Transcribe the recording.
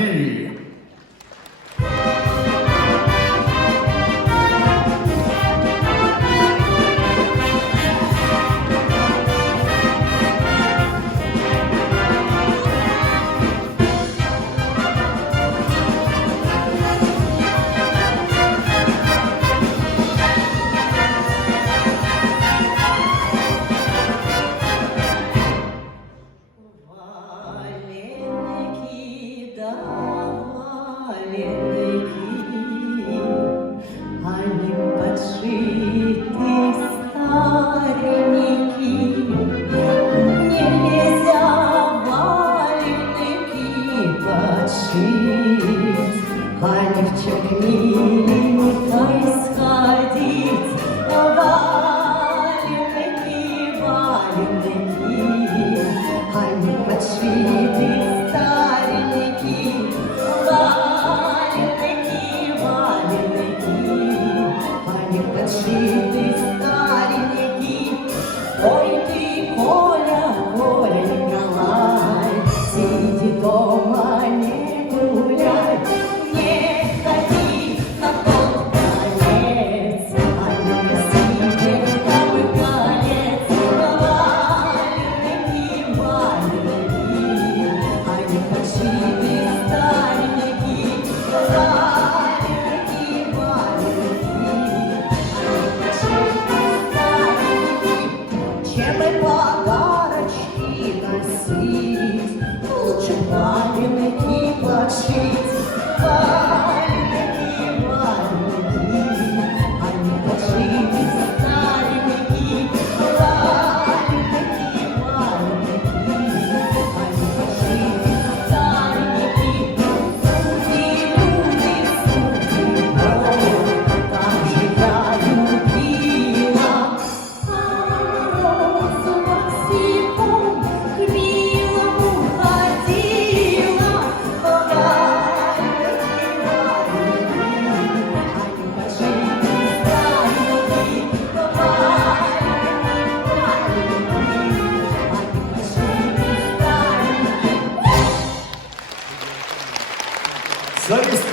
Валерки. Валевчик миленькой сходить, валенки, валенки, они подшиты старенькие, валенки, валенки, они подшиты старенькие. Ой ты, Коля, Коля, Николай, сиди дома, не гуляй. Лучше валенки подшить, валенки, валенки, они подшиты старенькие, валенки, валенки, они подшиты старенькие. Суди, люди, суди, как же я любила, розу Максимом к милому ходила, валенки, валенки, они подшиты старенькие, валенки, валенки, они подшиты старенькие. Солисты